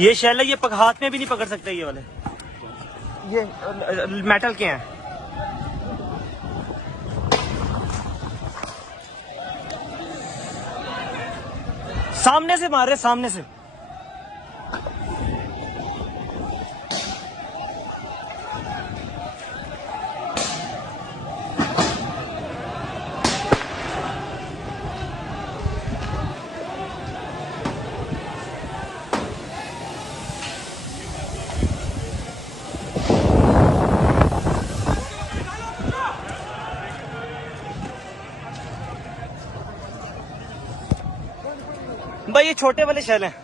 ये शेल है, ये हाथ में भी नहीं पकड़ सकते ये वाले, ये मेटल के हैं। सामने से मार रहे, सामने से। भाई ये छोटे वाले शेल हैं।